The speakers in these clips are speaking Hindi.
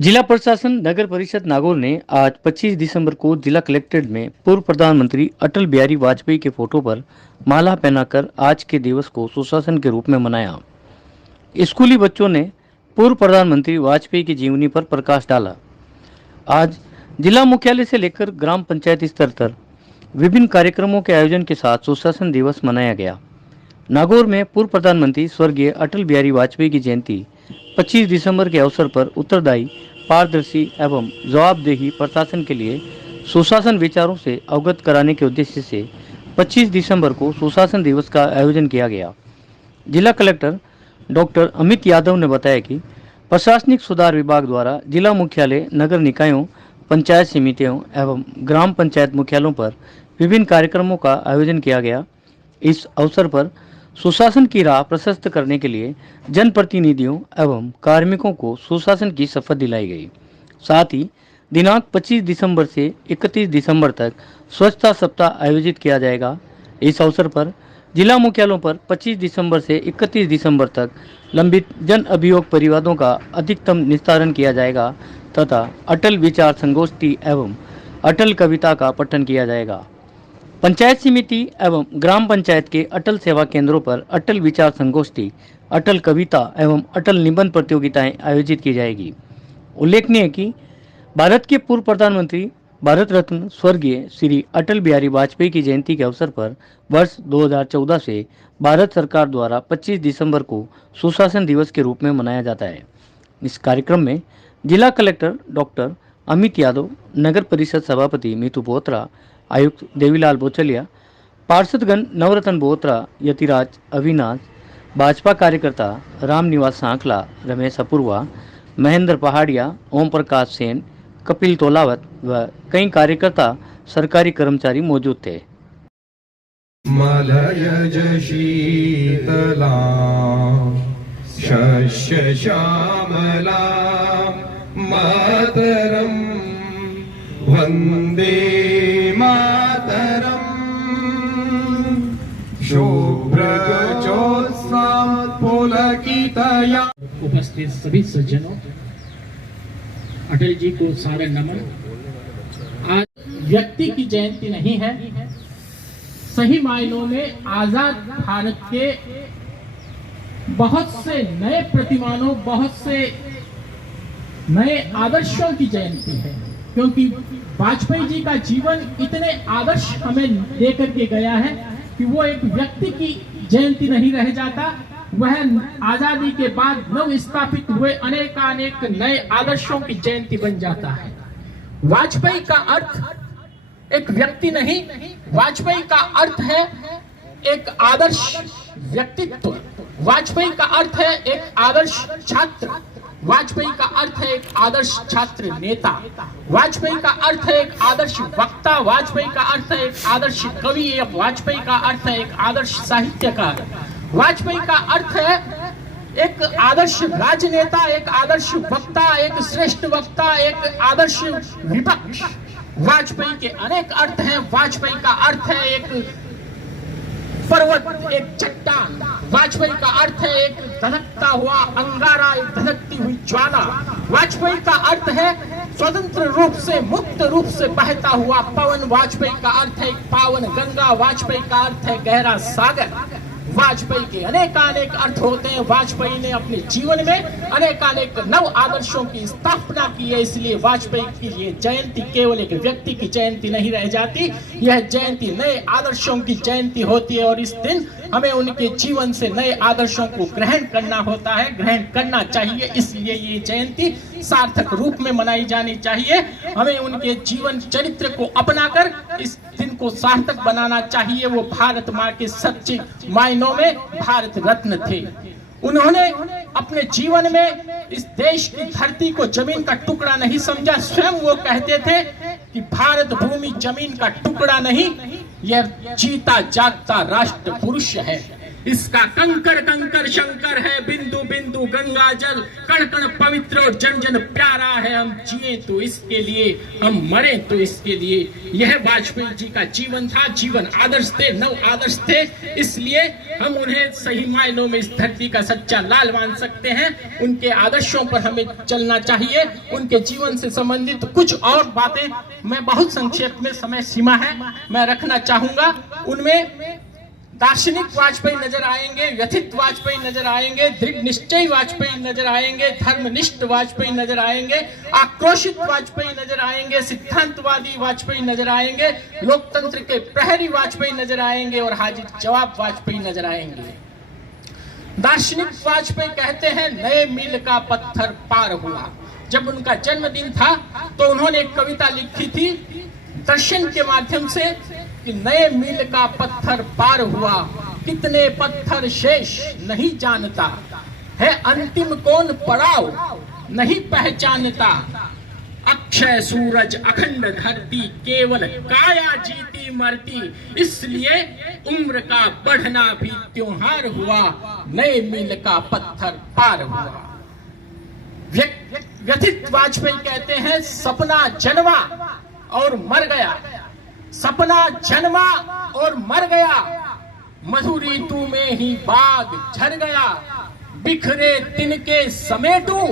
जिला प्रशासन नगर परिषद नागौर ने आज 25 दिसंबर को जिला कलेक्ट्रेट में पूर्व प्रधानमंत्री अटल बिहारी वाजपेयी के फोटो पर माला पहनाकर आज के दिवस को सुशासन के रूप में मनाया। स्कूली बच्चों ने पूर्व प्रधानमंत्री वाजपेयी की जीवनी पर प्रकाश डाला। आज जिला मुख्यालय से लेकर ग्राम पंचायत स्तर तक विभिन्न कार्यक्रमों के आयोजन के साथ सुशासन दिवस मनाया गया। नागौर में पूर्व प्रधानमंत्री स्वर्गीय अटल बिहारी वाजपेयी की जयंती 25 दिसंबर के अवसर पर उत्तरदायी, पारदर्शी एवं जवाबदेही प्रशासन के लिए सुशासन विचारों से अवगत कराने के उद्देश्य से 25 दिसंबर को सुशासन दिवस का आयोजन किया गया। जिला कलेक्टर डॉक्टर अमित यादव ने बताया कि प्रशासनिक सुधार विभाग द्वारा जिला मुख्यालय, नगर निकायों, पंचायत समितियों एवं ग्राम पंचायत मुख्यालयों पर विभिन्न कार्यक्रमों का आयोजन किया गया। इस अवसर पर सुशासन की राह प्रशस्त करने के लिए जनप्रतिनिधियों एवं कार्मिकों को सुशासन की शपथ दिलाई गई। साथ ही दिनांक 25 दिसंबर से 31 दिसंबर तक स्वच्छता सप्ताह आयोजित किया जाएगा। इस अवसर पर जिला मुख्यालयों पर 25 दिसंबर से 31 दिसंबर तक लंबित जन अभियोग परिवादों का अधिकतम निस्तारण किया जाएगा तथा अटल विचार संगोष्ठी एवं अटल कविता का पठन किया जाएगा। पंचायत समिति एवं ग्राम पंचायत के अटल सेवा केंद्रों पर अटल विचार संगोष्ठी, अटल कविता एवं अटल निबंध प्रतियोगिताएं आयोजित की जाएगी। उल्लेखनीय है कि भारत के पूर्व प्रधानमंत्री, भारत रत्न स्वर्गीय श्री अटल बिहारी वाजपेयी की जयंती के अवसर पर वर्ष 2014 से भारत सरकार द्वारा 25 दिसंबर को सुशासन दिवस के रूप में मनाया जाता है। इस कार्यक्रम में जिला कलेक्टर डॉक्टर अमित यादव, नगर परिषद सभापति मीतू बोत्रा, आयुक्त देवीलाल बोचलिया, पार्षदगण नवरत्न बोत्रा, यतिराज, अविनाश, भाजपा कार्यकर्ता रामनिवास सांखला, रमेश अपूर्वा, महेंद्र पहाड़िया, ओम प्रकाश सेन, कपिल तोलावत व कई कार्यकर्ता, सरकारी कर्मचारी मौजूद थे। मलयज शीतला शस्य श्यामला मातरम वंदे मातरम शुभ्रजोत्स्ना पुलकितया। उपस्थित सभी सज्जनों, अटल जी को सारे नमन। आज व्यक्ति की जयंती नहीं है, सही मायनों में आजाद भारत के बहुत से नए प्रतिमानों, बहुत से नए आदर्शों की जयंती है, क्योंकि वाजपेयी जी का जीवन इतने आदर्श हमें देकर के गया है कि वो एक व्यक्ति की जयंती नहीं रह जाता, वह आजादी के बाद नव स्थापित हुए अनेकानेक नए आदर्शों की जयंती बन जाता है। वाजपेयी का अर्थ एक व्यक्ति नहीं, वाजपेयी का अर्थ है एक आदर्श व्यक्तित्व, वाजपेयी का अर्थ है एक आदर्श छात्र, वाजपेयी का अर्थ है एक आदर्श छात्र नेता, वाजपेयी का अर्थ है एक आदर्श वक्ता, वाजपेयी का अर्थ है एक आदर्श कवि, वाजपेयी का अर्थ है एक आदर्श साहित्यकार, वाजपेयी का अर्थ है एक आदर्श राजनेता, एक आदर्श वक्ता, एक श्रेष्ठ वक्ता, एक आदर्श विपक्ष। वाजपेयी के अनेक अर्थ हैं। वाजपेयी का अर्थ है एक पर्वत, एक चट्टान, वाजपेयी का अर्थ है एक धधकता हुआ अंगारा, एक धधकती हुई ज्वाला, वाजपेयी का अर्थ है स्वतंत्र रूप से, मुक्त रूप से बहता हुआ पवन, वाजपेयी का अर्थ है एक पावन गंगा, वाजपेयी का अर्थ है गहरा सागर। वाजपेयी के अनेकानेक अर्थ होते हैं। वाजपेयी ने अपने जीवन में अनेकानेक नव आदर्शों की स्थापना की है, इसलिए वाजपेयी की ये जयंती केवल एक व्यक्ति की जयंती नहीं रह जाती, यह जयंती नए आदर्शों की जयंती होती है और इस दिन हमें उनके जीवन से नए आदर्शों को ग्रहण करना होता है, ग्रहण करना चाहिए। इसलिए ये जयंती सार्थक रूप में मनाई जानी चाहिए। हमें उनके जीवन चरित्र को अपनाकर इस दिन को सार्थक बनाना चाहिए। वो भारत माँ के सच्चे मायनों में भारत रत्न थे। उन्होंने अपने जीवन में इस देश की धरती को जमीन का टुकड़ा नहीं समझा। स्वयं वो कहते थे कि भारत भूमि जमीन का टुकड़ा नहीं, यह जीता जागता राष्ट्र पुरुष है। इसका कंकर कंकर शंकर है, बिंदु बिंदु गंगा जल, कण कण पवित्र और जन जन प्यारा है। हम जिए तो इसके लिए, हम मरे तो इसके लिए। यह वाजपेयी जी का जीवन था, जीवन आदर्श थे, नव आदर्श थे। इसलिए हम उन्हें सही मायनों में इस धरती का सच्चा लाल मान सकते हैं। उनके आदर्शों पर हमें चलना चाहिए। उनके जीवन से संबंधित कुछ और बातें मैं बहुत संक्षेप में, समय सीमा है, मैं रखना चाहूंगा। उनमें दार्शनिक वाजपेयी नजर आएंगे, व्यथित वाजपेयी नजर आएंगे, दृढ़ निश्चयी वाजपेयी नजर आएंगे, धर्मनिष्ठ वाजपेयी नजर आएंगे, आक्रोशित वाजपेयी नजर आएंगे, सिद्धांतवादी वाजपेयी नजर आएंगे, लोकतंत्र के प्रहरी वाजपेयी नजर आएंगे और हाजिर जवाब वाजपेयी नजर आएंगे। दार्शनिक वाजपेयी कहते हैं नए मील का पत्थर पार हुआ। जब उनका जन्मदिन था तो उन्होंने एक कविता लिखी थी दर्शन के माध्यम से कि नए मील का पत्थर पार हुआ, कितने पत्थर शेष नहीं जानता है, अंतिम कौन पड़ाव नहीं पहचानता, अक्षय सूरज अखंड धरती, केवल काया जीती मरती, इसलिए उम्र का बढ़ना भी त्योहार हुआ, नए मील का पत्थर पार हुआ। व्यथित वाजपेयी कहते हैं सपना जन्मा और मर गया, सपना जन्मा और मर गया, मधुर ऋतु में ही बाग झड़ गया, बिखरे दिन के समेटूं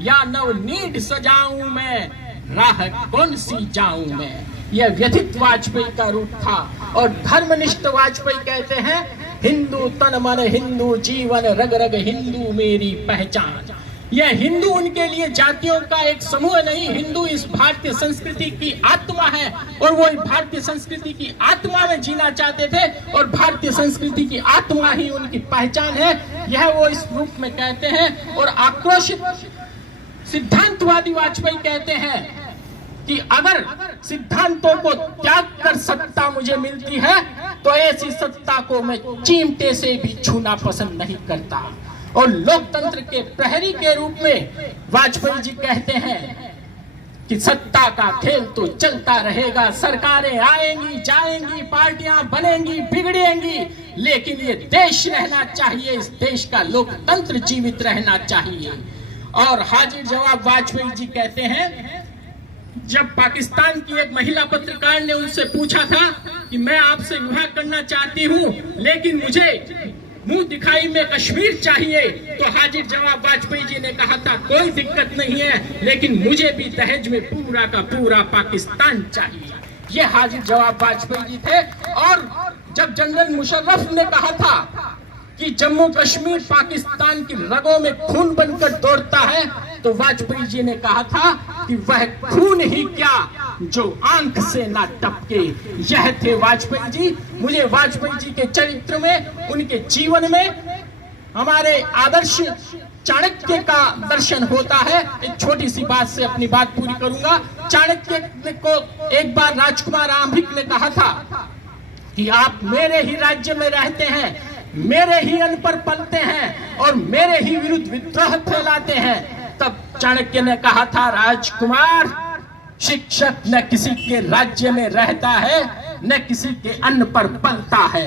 या नवनीड सजाऊं मैं, राह कौन सी जाऊं मैं। यह व्यथित वाजपेयी का रूप था। और धर्मनिष्ठ वाजपेयी कहते हैं हिंदू तन मन, हिंदू जीवन, रग रग हिंदू मेरी पहचान। यह हिंदू उनके लिए जातियों का एक समूह नहीं, हिंदू इस भारतीय संस्कृति की आत्मा है और वो भारतीय संस्कृति की आत्मा में जीना चाहते थे और भारतीय संस्कृति की आत्मा ही उनकी पहचान है, यह वो इस रूप में कहते हैं। और आक्रोशित सिद्धांतवादी वाजपेयी कहते हैं कि अगर सिद्धांतों को त्याग कर सत्ता मुझे मिलती है तो ऐसी सत्ता को मैं चिमटे से भी छूना पसंद नहीं करता। और लोकतंत्र के प्रहरी के रूप में वाजपेयी जी कहते हैं कि सत्ता का खेल तो चलता रहेगा, सरकारें आएंगी जाएंगी, पार्टियां बनेंगी बिगड़ेंगी, लेकिन ये देश रहना चाहिए, इस देश का लोकतंत्र जीवित रहना चाहिए। और हाजिर जवाब वाजपेयी जी कहते हैं जब पाकिस्तान की एक महिला पत्रकार ने उनसे पूछा था कि मैं आपसे विवाह करना चाहती हूँ लेकिन मुझे मुंह दिखाई में कश्मीर चाहिए, तो हाजिर जवाब वाजपेयी जी ने कहा था कोई दिक्कत नहीं है, लेकिन मुझे भी दहेज में पूरा का पूरा पाकिस्तान चाहिए। ये हाजिर जवाब वाजपेयी जी थे। और जब जनरल मुशर्रफ ने कहा था कि जम्मू कश्मीर पाकिस्तान की रगों में खून बनकर दौड़ता है, तो वाजपेयी जी ने कहा था कि वह खून ही क्या जो आंख से ना टपके। यह थे वाजपेयी जी। मुझे वाजपेयी जी के चरित्र में, उनके जीवन में हमारे आदर्श चाणक्य का दर्शन होता है। एक छोटी सी बात से अपनी बात पूरी करूंगा। चाणक्य को एक बार राजकुमार आंभिक ने कहा था कि आप मेरे ही राज्य में रहते हैं, मेरे ही अन्न पर पलते हैं और मेरे ही विरुद्ध विद्रोह फैलाते हैं। तब चाणक्य ने कहा था राजकुमार, शिक्षक न किसी के राज्य में रहता है न किसी के अन्न पर पलता है,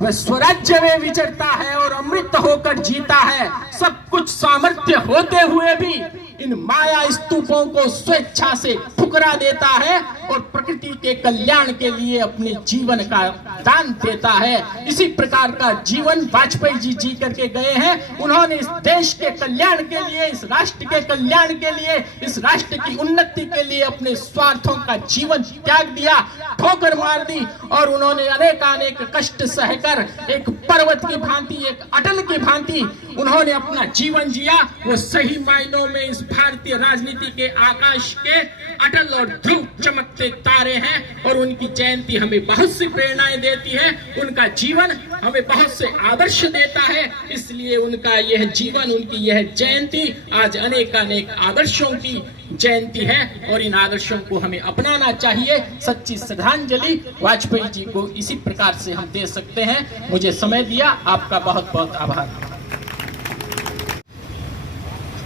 वह स्वराज्य में विचरता है और अमृत होकर जीता है। सब कुछ सामर्थ्य होते हुए भी इन माया स्तूपों को स्वेच्छा से ठुकरा देता है और प्रकृति के कल्याण के लिए अपने जीवन का दान देता है। इसी प्रकार का जीवन वाजपेयी जी जी करके गए हैं। उन्होंने इस देश के कल्याण के लिए, इस राष्ट्र के कल्याण के लिए, इस राष्ट्र की उन्नति के लिए अपने स्वार्थों का जीवन त्याग दिया, ठोकर मार दी और उन्होंने अनेक कष्ट सहकर एक पर्वत की भांति, एक अटल की भांति उन्होंने अपना जीवन जिया। वो सही मायनों में इस भारतीय राजनीति के आकाश के अटल और ध्रुव चमकते तारे हैं और उनकी जयंती हमें बहुत सी प्रेरणाएं देती है। उनका जीवन हमें बहुत से आदर्श देता है, इसलिए उनका यह जीवन, उनकी यह जयंती आज अनेक आदर्शों की जयंती है और इन आदर्शों को हमें अपनाना चाहिए। सच्ची श्रद्धांजलि वाजपेयी जी को इसी प्रकार से हम दे सकते हैं। मुझे समय दिया, आपका बहुत बहुत आभार।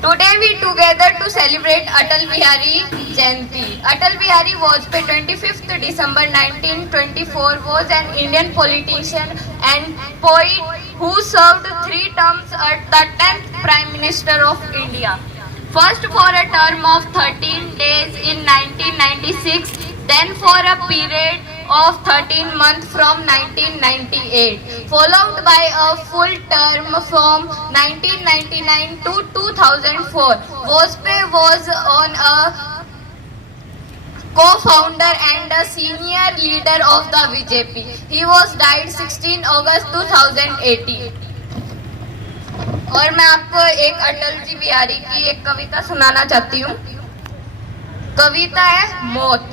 Today we together to celebrate Atal Bihari Jayanti. Atal Bihari Vajpayee 25th December 1924 was an Indian politician and poet who served 3 terms as the 10th Prime Minister of India. First for a term of 13 days in 1996, then for a period of 13 months from 1998, followed by a full term from 1999 to 2004. Vajpayee was on a co-founder and a senior leader of the BJP. He was died 16 August 2018. और मैं आपको एक अटल जी बिहारी की एक कविता सुनाना चाहती हूँ। कविता है मौत।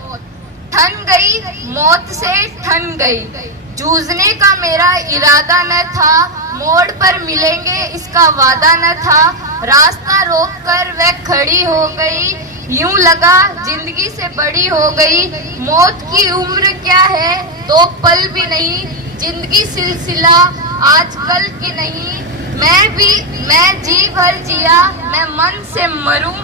ठन गई मौत से ठन गई, जूझने का मेरा इरादा न था, मोड़ पर मिलेंगे इसका वादा न था, रास्ता रोक कर वह खड़ी हो गई, यूं लगा जिंदगी से बड़ी हो गई, मौत की उम्र क्या है 2 पल भी नहीं, जिंदगी सिलसिला आजकल की नहीं, मैं जी भर जिया, मैं मन से मरूं,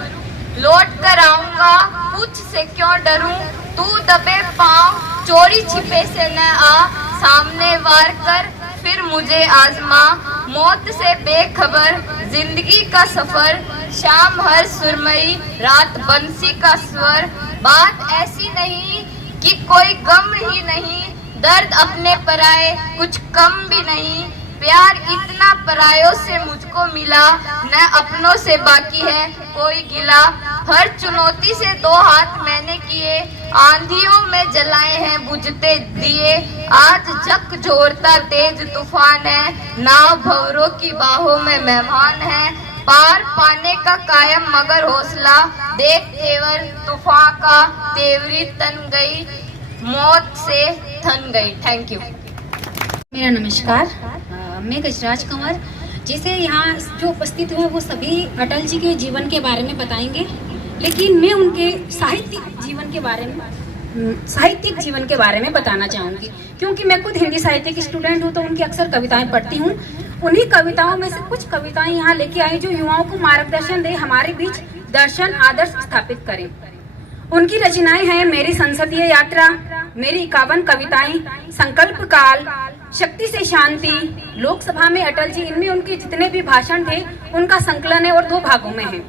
लौट कर आऊंगा कुछ से क्यों डरूं, तू दबे पाँव चोरी छिपे से न आ, सामने वार कर फिर मुझे आजमा, मौत से बेखबर जिंदगी का सफर, शाम हर सुरमई रात बंसी का स्वर, बात ऐसी नहीं कि कोई गम ही नहीं, दर्द अपने पराए कुछ कम भी नहीं, प्यार इतना परायों से मुझको मिला, न अपनों से बाकी है कोई गिला, हर चुनौती से 2 हाथ मैंने किए, आंधियों में जलाए हैं बुझते दिए, आज झक झोरता तेज तूफान है, नाव भंवरों की बाहों में मेहमान है, पार पाने का कायम मगर हौसला, देख तेवर तूफान का तेवरी तन गई, मौत से थन गई। Thank you. मेरा नमस्कार। मैं गजराज कंवर। जैसे यहाँ जो उपस्थित हुए वो सभी अटल जी के जीवन के बारे में बताएंगे, लेकिन मैं उनके साहित्यिक जीवन के बारे में बताना चाहूँगी, क्योंकि मैं खुद हिंदी साहित्य की स्टूडेंट हूँ, तो उनकी अक्सर कविताएं पढ़ती हूँ। उन्हीं कविताओं में से कुछ कविताएं यहाँ लेके आई जो युवाओं को मार्गदर्शन दे, हमारे बीच दर्शन आदर्श स्थापित करें। उनकी रचनाएं हैं मेरी संसदीय यात्रा, मेरी 51 कविताएं, संकल्प काल, शक्ति से शांति, लोकसभा में अटल जी, इनमें उनके जितने भी भाषण थे उनका संकलन है और 2 भागों में है।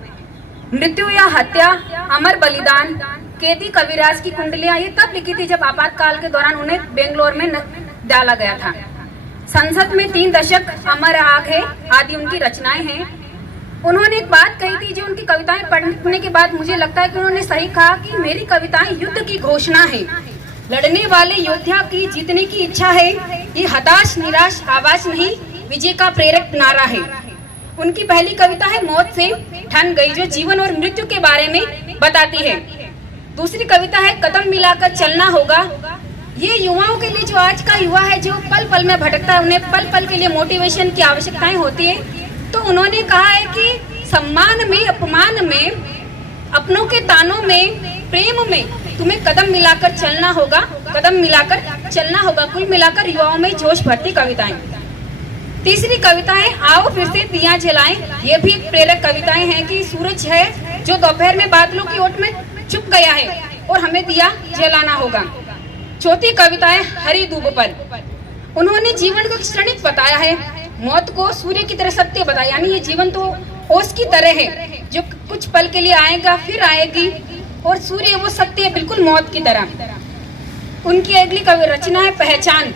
मृत्यु या हत्या, अमर बलिदान, कैदी कविराज की कुंडलियां, ये तब लिखी थी जब आपातकाल के दौरान उन्हें बेंगलोर में डाला गया था। संसद में 3 दशक, अमर आग है, आदि उनकी रचनाएं हैं। उन्होंने एक बात कही थी जो उनकी कविताएं पढ़ने के बाद मुझे लगता है कि उन्होंने सही कहा कि मेरी कविताएं युद्ध की घोषणा है, लड़ने वाले योद्धा की जीतने की इच्छा है, ये हताश निराश आवाज नहीं, विजय का प्रेरक नारा है। उनकी पहली कविता है मौत से ठन गई, जो जीवन और मृत्यु के बारे में बताती है। दूसरी कविता है कदम मिलाकर चलना होगा। ये युवाओं के लिए, जो आज का युवा है जो पल पल में भटकता है, उन्हें पल पल के लिए मोटिवेशन की आवश्यकताएं होती है। तो उन्होंने कहा है कि सम्मान में, अपमान में, अपनों के तानों में, प्रेम में तुम्हें कदम मिलाकर चलना होगा, कदम मिलाकर चलना होगा। कुल मिलाकर युवाओं में जोश भरती कविताएं। तीसरी कविता है आओ फिर से दिया जलाएं। ये भी एक प्रेरक कविताएं हैं कि सूरज है जो दोपहर में बादलों की ओट में छुप गया है और हमें दिया जलाना होगा। चौथी कविता है हरी धूप पर। उन्होंने जीवन को क्षणिक बताया है, मौत को सूर्य की तरह सत्य बताया, यानी ये जीवन तो ओस की तरह है जो कुछ पल के लिए आएगा फिर आएगी, और सूर्य वो सत्य है बिल्कुल मौत की तरह। उनकी अगली कवि रचना है पहचान।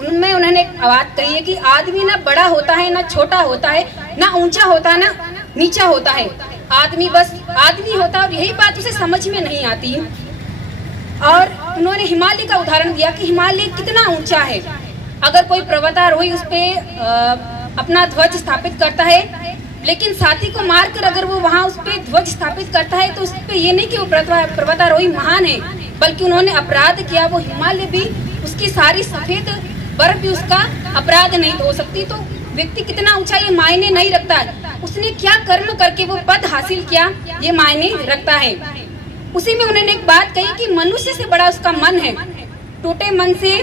उनमें उन्होंने एक बात कही है कि आदमी ना बड़ा होता है, ना छोटा होता है, ना ऊंचा होता है, ना नीचा होता है, आदमी बस आदमी होता है, और यही बात उसे समझ में नहीं आती। और उन्होंने हिमालय का उदाहरण दिया कि हिमालय कितना ऊंचा है, अगर कोई पर्वतारोही उस पे अपना ध्वज स्थापित करता है, लेकिन साथी को मारकर अगर वो वहाँ उस पे ध्वज स्थापित करता है तो उस पे ये नहीं कि वो पर्वतारोही महान है, बल्कि उन्होंने अपराध किया। वो हिमालय भी, उसकी सारी सफेद बर्फ भी उसका अपराध नहीं हो सकती। तो व्यक्ति कितना ऊंचा ये मायने नहीं रखता है, उसने क्या कर्म करके वो पद हासिल किया ये मायने रखता है। उसी में उन्होंने एक बात कही कि मनुष्य से बड़ा उसका मन है, टूटे मन से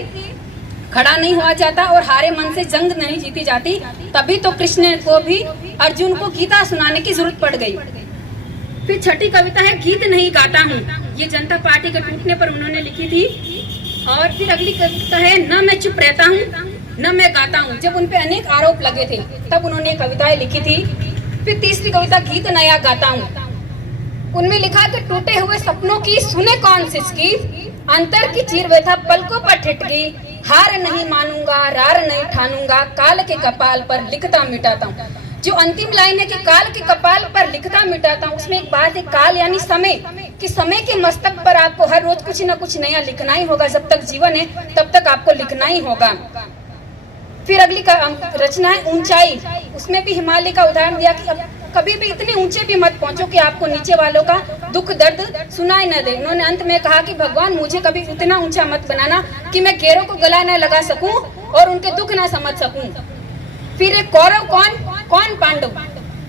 खड़ा नहीं हुआ जाता और हारे मन से जंग नहीं जीती जाती, तभी तो कृष्ण को भी अर्जुन को गीता सुनाने की जरूरत पड़ गई। फिर छठी कविता है गीत नहीं गाता हूँ, ये जनता पार्टी के टूटने पर उन्होंने लिखी थी। और फिर अगली कविता है न मैं चुप रहता हूँ न मैं गाता हूँ, जब उन पे अनेक आरोप लगे थे तब उन्होंने कविताएं लिखी थी। फिर तीसरी कविता गीत नया गाता हूँ, उनमें लिखा कि टूटे हुए सपनों की सुने कौन सिसकी, अंतर की चीर व्यथा पलकों पर ठिठकी, हार नहीं मानूंगा रार नहीं ठानूंगा, काल के कपाल पर लिखता मिटाता हूँ। जो अंतिम लाइन है कि काल के कपाल पर लिखता मिटाता हूँ, उसमें एक बात है काल यानी समय, कि समय के मस्तक पर आपको हर रोज कुछ न कुछ नया लिखना ही होगा। जब तक जीवन है तब तक आपको लिखना ही होगा। फिर अगली रचना है ऊंचाई, उसमें भी हिमालय का उदाहरण दिया कि अब कभी भी इतने ऊंचे भी मत पहुंचो कि आपको नीचे वालों का दुख दर्द सुनाई न दे। उन्होंने अंत में कहा कि भगवान मुझे कभी इतना ऊंचा मत बनाना कि मैं गैरों को गला न लगा सकूं और उनके दुख न समझ सकूं। फिर एक कौरव कौन पांडव,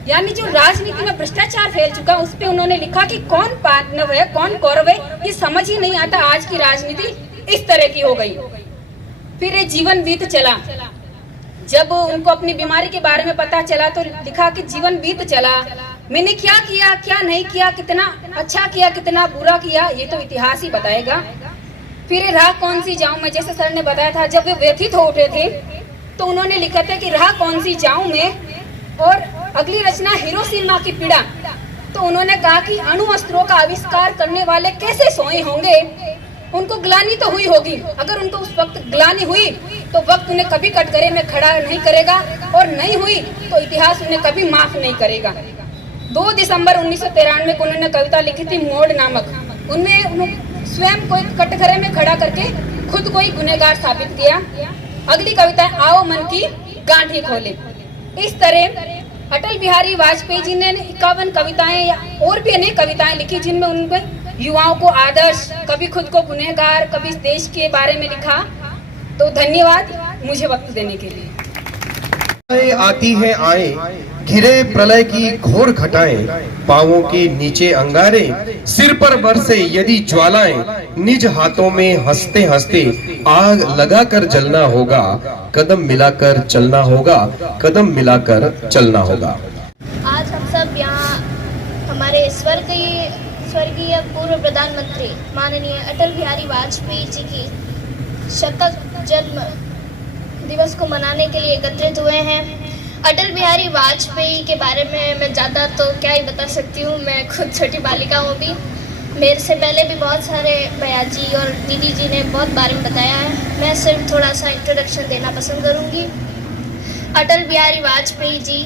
यानी जो राजनीति में भ्रष्टाचार फैल चुका, उस पे उन्होंने लिखा कि कौन पांडव है कौन कौरव है, ये समझ ही नहीं आता। आज की राजनीति इस तरह की हो गई। फिर ये जीवन बीत चला, जब उनको अपनी बीमारी के बारे में पता चला तो लिखा कि जीवन बीत चला, मैंने क्या किया क्या नहीं किया, कितना अच्छा किया कितना बुरा किया, ये तो इतिहास ही बताएगा। फिर राह कौन सी जाऊं मैं, जैसे सर ने बताया था, जब वे व्यथित हो उठे थे तो उन्होंने लिखा था कि राह कौन सी जाऊं मैं। और अगली रचना हिरोशिमा की पीड़ा, तो उन्होंने कहा कि अणु अस्त्रों का आविष्कार करने वाले कैसे सोए होंगे, उनको ग्लानि तो हुई होगी, अगर उनको उस वक्त ग्लानि हुई तो वक्त उन्हें कभी कटघरे में खड़ा नहीं करेगा, और नहीं हुई तो इतिहास उन्हें कभी माफ नहीं करेगा। 2 दिसंबर 1993 को उन्होंने कविता लिखी थी मोड़ नामक, उनमें स्वयं को एक कटघरे में खड़ा करके खुद को ही गुनहगार साबित किया। अगली कविता है आओ मन की गांठी खोले। इस तरह अटल बिहारी वाजपेयी जी ने 51 कविताएं या और भी अनेक कविताएं लिखी, जिनमें उनमें युवाओं को आदर्श, कभी खुद को गुनहगार, कभी इस देश के बारे में लिखा। तो धन्यवाद मुझे वक्त देने के लिए। आती है आए घिरे प्रलय की घोर घटाएं, पांवों के नीचे अंगारे, सिर पर बरसे यदि ज्वालाएं, निज हाथों में हंसते हंसते आग लगाकर जलना होगा, कदम मिलाकर चलना होगा, कदम मिलाकर चलना होगा। आज हम सब यहाँ हमारे स्वर्गीय पूर्व प्रधानमंत्री माननीय अटल बिहारी वाजपेयी जी की शतक जन्म दिवस को मनाने के लिए एकत्रित हुए हैं। अटल बिहारी वाजपेयी के बारे में मैं ज़्यादा तो क्या ही बता सकती हूँ, मैं खुद छोटी बालिका हूँ भी, मेरे से पहले भी बहुत सारे भैया जी और दीदी जी ने बहुत बारे में बताया है। मैं सिर्फ थोड़ा सा इंट्रोडक्शन देना पसंद करूँगी। अटल बिहारी वाजपेयी जी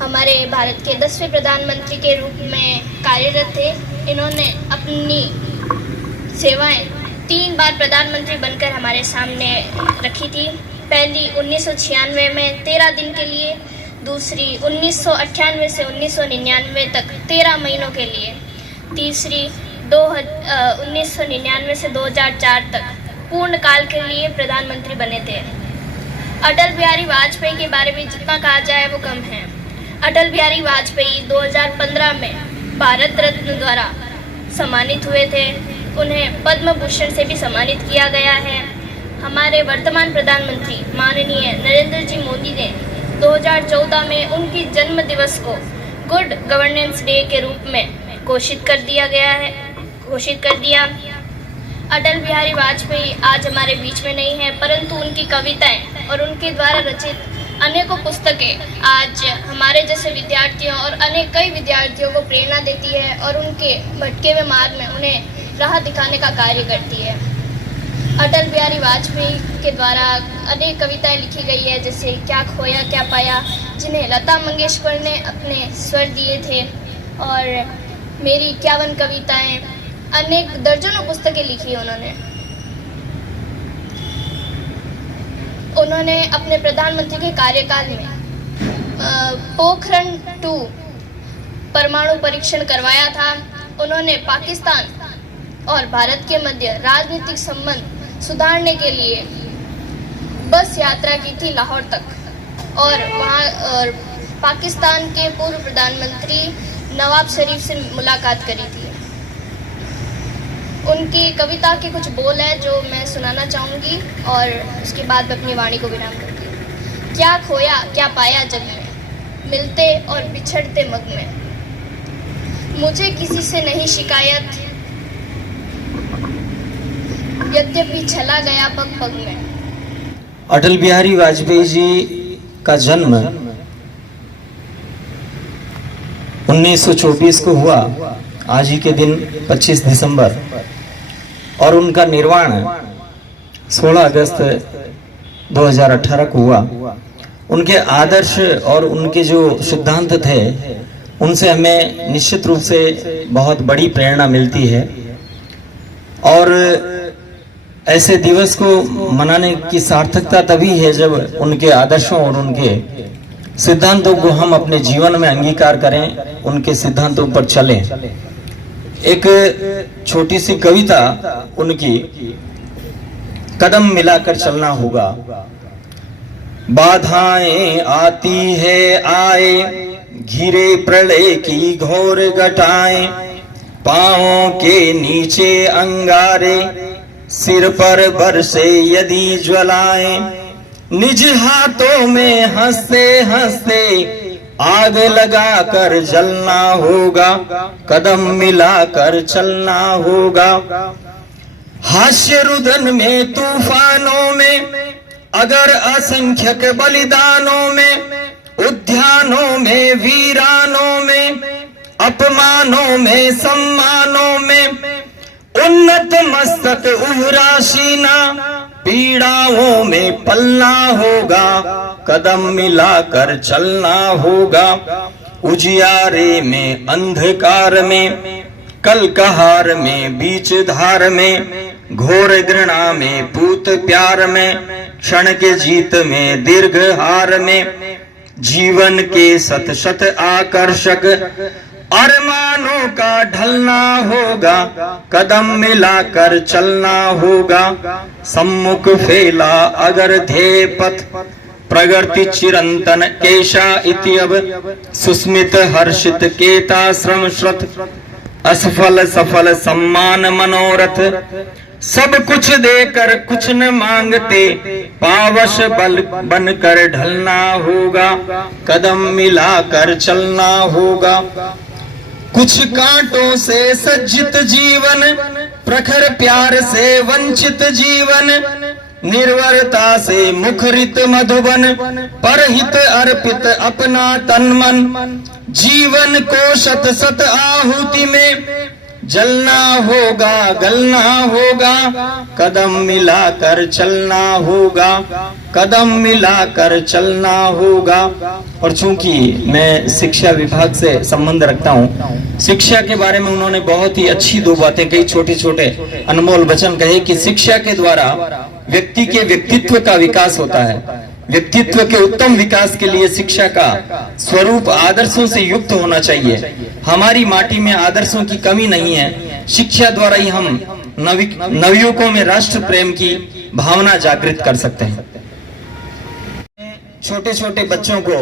हमारे भारत के 10वें प्रधानमंत्री के रूप में कार्यरत थे। इन्होंने अपनी सेवाएं 3 बार प्रधानमंत्री बनकर हमारे सामने रखी थी। पहली 1996 में 13 दिन के लिए, दूसरी 1998 से 1999 तक 13 महीनों के लिए, तीसरी 1999 से 2004 तक पूर्ण काल के लिए प्रधानमंत्री बने थे। अटल बिहारी वाजपेयी के बारे में जितना कहा जाए वो कम है। अटल बिहारी वाजपेयी 2015 में भारत रत्न द्वारा सम्मानित हुए थे। उन्हें पद्म भूषण से भी सम्मानित किया गया है। हमारे वर्तमान प्रधानमंत्री माननीय नरेंद्र जी मोदी ने 2014 में उनकी जन्म दिवस को गुड गवर्नेंस डे के रूप में घोषित कर दिया। अटल बिहारी वाजपेयी आज हमारे बीच में नहीं है, परंतु उनकी कविताएं और उनके द्वारा रचित अनेकों पुस्तकें आज हमारे जैसे विद्यार्थियों और कई विद्यार्थियों को प्रेरणा देती है और उनके भटके हुए मार्ग में उन्हें राह दिखाने का कार्य करती है। अटल बिहारी वाजपेयी के द्वारा अनेक कविताएं लिखी गई है, जैसे क्या खोया क्या पाया, जिन्हें लता मंगेशकर ने अपने स्वर दिए थे, और मेरी 51 कविताएं, अनेक दर्जनों पुस्तकें लिखी उन्होंने अपने प्रधानमंत्री के कार्यकाल में पोखरण 2 परमाणु परीक्षण करवाया था। उन्होंने पाकिस्तान और भारत के मध्य राजनीतिक संबंध सुधारने के लिए बस यात्रा की थी लाहौर तक, और वहाँ पाकिस्तान के पूर्व प्रधानमंत्री नवाब शरीफ से मुलाकात करी थी। उनकी कविता के कुछ बोल है जो मैं सुनाना चाहूँगी और उसके बाद मैं अपनी वाणी को विराम करती हूँ। क्या खोया क्या पाया जग में, मिलते और बिछड़ते मग में, मुझे किसी से नहीं शिकायत, यद्यपि चला गया पग पग में। अटल बिहारी वाजपेयी जी का जन्म 1924 को हुआ, आज ही के दिन 25 दिसंबर, और उनका निर्वाण 16 अगस्त 2018 को हुआ। उनके आदर्श और उनके जो सिद्धांत थे उनसे हमें निश्चित रूप से बहुत बड़ी प्रेरणा मिलती है, और ऐसे दिवस को मनाने की सार्थकता तभी है जब उनके आदर्शों और उनके सिद्धांतों को हम अपने जीवन में अंगीकार करें, उनके सिद्धांतों पर चलें। एक छोटी सी कविता उनकी, कदम मिलाकर चलना होगा, बाधाएं आती है आए, घिरे प्रलय की घोर घटाएं, पांवों के नीचे अंगारे, सिर पर बरसे यदि ज्वलाएं, निज हाथों में हंसते हंसते आग लगाकर जलना होगा, कदम मिलाकर चलना होगा। हास्य रुदन में तूफानों में, अगर असंख्यक बलिदानों में, उद्यानों में वीरानों में, अपमानों में सम्मानों में, उन्नत मस्तक उहरा सीना, पीड़ाओं में पलना होगा, कदम मिलाकर चलना होगा। उजियारे में अंधकार में, कल कहार में बीच धार में, घोर घृणा में पूत प्यार में, क्षण के जीत में दीर्घ हार में, जीवन के शत शत आकर्षक अरमानों का ढलना होगा, कदम मिलाकर चलना होगा। सम्मुख फैला अगर ध्येय पथ, प्रगति चिरंतन केशा इति अब, सुस्मित हर्षित केता श्रम श्रत, असफल सफल सम्मान मनोरथ, सब कुछ देकर कुछ न मांगते, पावश बल बनकर ढलना होगा, कदम मिलाकर चलना होगा। कुछ कांटों से सज्जित जीवन, प्रखर प्यार से वंचित जीवन, निर्वरता से मुखरित मधुबन, परहित अर्पित अपना तन मन, जीवन को शत शत आहुति में जलना होगा गलना होगा, कदम मिलाकर चलना होगा, कदम मिलाकर चलना होगा। और चूंकि मैं शिक्षा विभाग से संबंध रखता हूँ, शिक्षा के बारे में उन्होंने बहुत ही अच्छी दो बातें कही, छोटे छोटे अनमोल वचन कहे कि शिक्षा के द्वारा व्यक्ति के व्यक्तित्व का विकास होता है। व्यक्तित्व के उत्तम विकास के लिए शिक्षा का स्वरूप आदर्शों से युक्त होना चाहिए। हमारी माटी में आदर्शों की कमी नहीं है। शिक्षा द्वारा ही हम नवयुवकों में राष्ट्र प्रेम की भावना जागृत कर सकते हैं। छोटे छोटे बच्चों को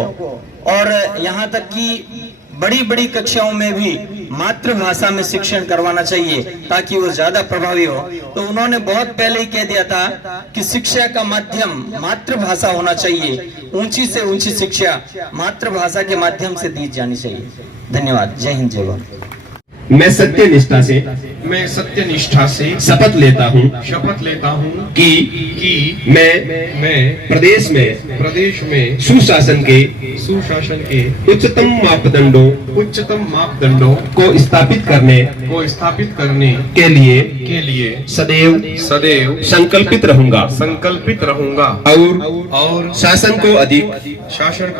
और यहाँ तक कि बड़ी बड़ी कक्षाओं में भी मातृभाषा में शिक्षण करवाना चाहिए ताकि वो ज्यादा प्रभावी हो। तो उन्होंने बहुत पहले ही कह दिया था कि शिक्षा का माध्यम मातृभाषा होना चाहिए। ऊंची से ऊंची शिक्षा मातृभाषा के माध्यम से दी जानी चाहिए। धन्यवाद। जय हिंद, जय भारत। मैं सत्यनिष्ठा से शपथ लेता हूँ कि मैं प्रदेश में सुशासन के उच्चतम मापदंडों को स्थापित करने के लिए सदैव संकल्पित रहूंगा और शासन को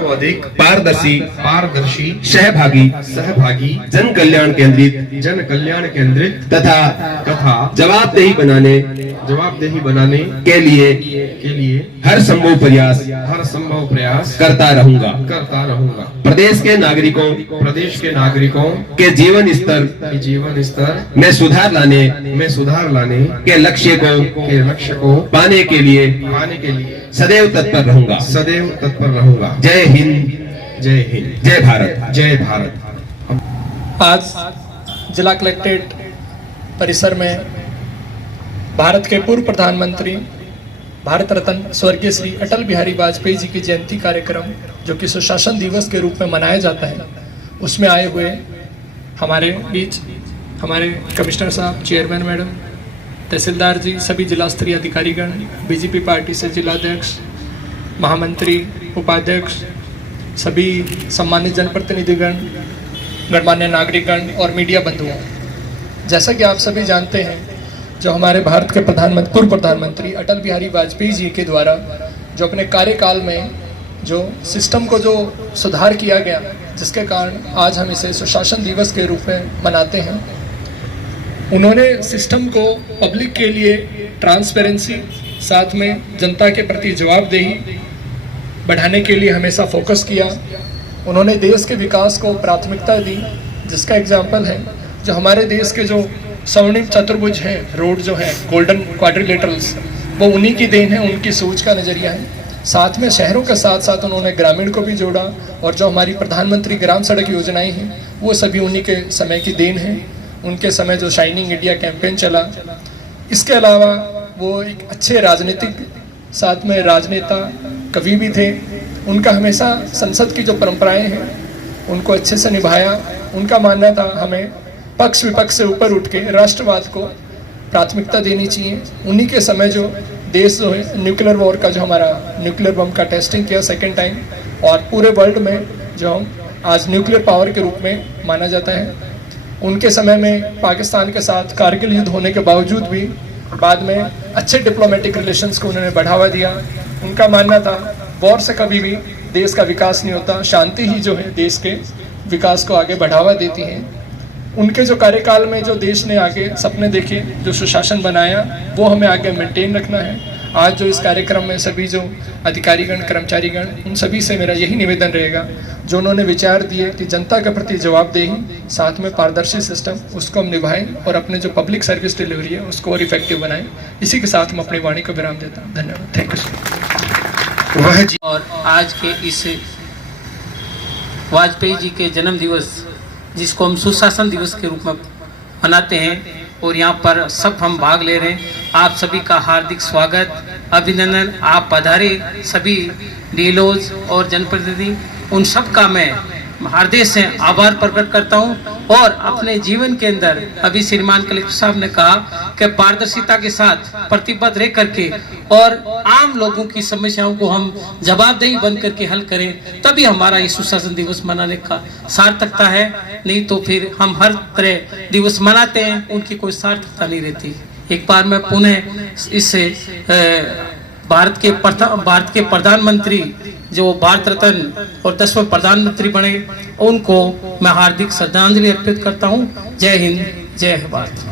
अधिक पारदर्शी सहभागी जन कल्याण केंद्रित तथा जवाबदेही बनाने के लिए हर संभव प्रयास करता रहूंगा। प्रदेश के नागरिकों के जीवन स्तर में सुधार लाने के लक्ष्य को पाने के लिए सदैव तत्पर रहूंगा। जय हिंद, जय भारत। आज जिला कलेक्ट्रेट परिसर में भारत के पूर्व प्रधानमंत्री भारत रत्न स्वर्गीय श्री अटल बिहारी वाजपेयी जी की जयंती कार्यक्रम जो कि सुशासन दिवस के रूप में मनाया जाता है, उसमें आए हुए हमारे बीच हमारे कमिश्नर साहब, चेयरमैन मैडम, तहसीलदार जी, सभी जिला स्तरीय अधिकारीगण, बीजेपी पार्टी से जिलाध्यक्ष, महामंत्री, उपाध्यक्ष, सभी सम्मानित जनप्रतिनिधिगण, गणमान्य नागरिकगण और मीडिया बंधुओं, जैसा कि आप सभी जानते हैं, जो हमारे भारत के पूर्व प्रधानमंत्री अटल बिहारी वाजपेयी जी के द्वारा जो अपने कार्यकाल में जो सिस्टम को जो सुधार किया गया, जिसके कारण आज हम इसे सुशासन दिवस के रूप में मनाते हैं, उन्होंने सिस्टम को पब्लिक के लिए ट्रांसपेरेंसी, साथ में जनता के प्रति जवाबदेही बढ़ाने के लिए हमेशा फोकस किया। उन्होंने देश के विकास को प्राथमिकता दी, जिसका एग्जाम्पल है जो हमारे देश के जो स्वर्णिम चतुर्भुज हैं, रोड जो है गोल्डन क्वाड्रिलेटरल्स, वो उन्हीं की देन है, उनकी सोच का नज़रिया है। साथ में शहरों के साथ साथ उन्होंने ग्रामीण को भी जोड़ा, और जो हमारी प्रधानमंत्री ग्राम सड़क योजनाएं हैं वो सभी उन्हीं के समय की देन है। उनके समय जो शाइनिंग इंडिया कैंपेन चला, इसके अलावा वो एक अच्छे राजनीतिक, साथ में राजनेता, कवि भी थे। उनका हमेशा संसद की जो परंपराएं हैं उनको अच्छे से निभाया। उनका मानना था हमें पक्ष विपक्ष से ऊपर उठ के राष्ट्रवाद को प्राथमिकता देनी चाहिए। उन्हीं के समय जो देश जो है न्यूक्लियर वॉर का, जो हमारा न्यूक्लियर बम का टेस्टिंग किया सेकेंड टाइम, और पूरे वर्ल्ड में जो हम आज न्यूक्लियर पावर के रूप में माना जाता है। उनके समय में पाकिस्तान के साथ कारगिल युद्ध होने के बावजूद भी बाद में अच्छे डिप्लोमेटिक रिलेशंस को उन्होंने बढ़ावा दिया। उनका मानना था वॉर से कभी भी देश का विकास नहीं होता, शांति ही जो है देश के विकास को आगे बढ़ावा देती है। उनके जो कार्यकाल में जो देश ने आगे सपने देखे, जो सुशासन बनाया, वो हमें आगे मेंटेन रखना है। आज जो इस कार्यक्रम में सभी जो अधिकारीगण, कर्मचारीगण, उन सभी से मेरा यही निवेदन रहेगा, जो उन्होंने विचार दिए कि जनता के प्रति जवाबदेही, साथ में पारदर्शी सिस्टम, उसको हम निभाएं और अपने जो पब्लिक सर्विस डिलीवरी है उसको और इफेक्टिव बनाएं। इसी के साथ मैं अपनी वाणी को विराम देता हूँ। धन्यवाद। Thank you. और आज के इस वाजपेयी जी के जन्म दिवस, जिसको हम सुशासन दिवस के रूप में मनाते हैं, और यहाँ पर सब हम भाग ले रहे हैं, आप सभी का हार्दिक स्वागत, अभिनंदन। आप पधारे सभी डीएलओज और जनप्रतिनिधि, उन सब का मैं हृदय से आभार प्रकट करता हूँ। और अपने जीवन के अंदर अभी श्रीमान कलेक्टर साहब ने कहा कि पारदर्शिता के साथ प्रतिबद्ध रह करके और आम लोगों की समस्याओं को हम जवाबदेही बन करके हल करें, तभी हमारा ये सुशासन दिवस मनाने का सार्थकता है। नहीं तो फिर हम हर तरह दिवस मनाते हैं, उनकी कोई सार्थकता नहीं रहती। एक बार मैं पुनः इससे भारत के प्रधानमंत्री, जो भारत रत्न और 10वें प्रधानमंत्री बने, उनको मैं हार्दिक श्रद्धांजलि अर्पित करता हूँ। जय हिंद, जय भारत।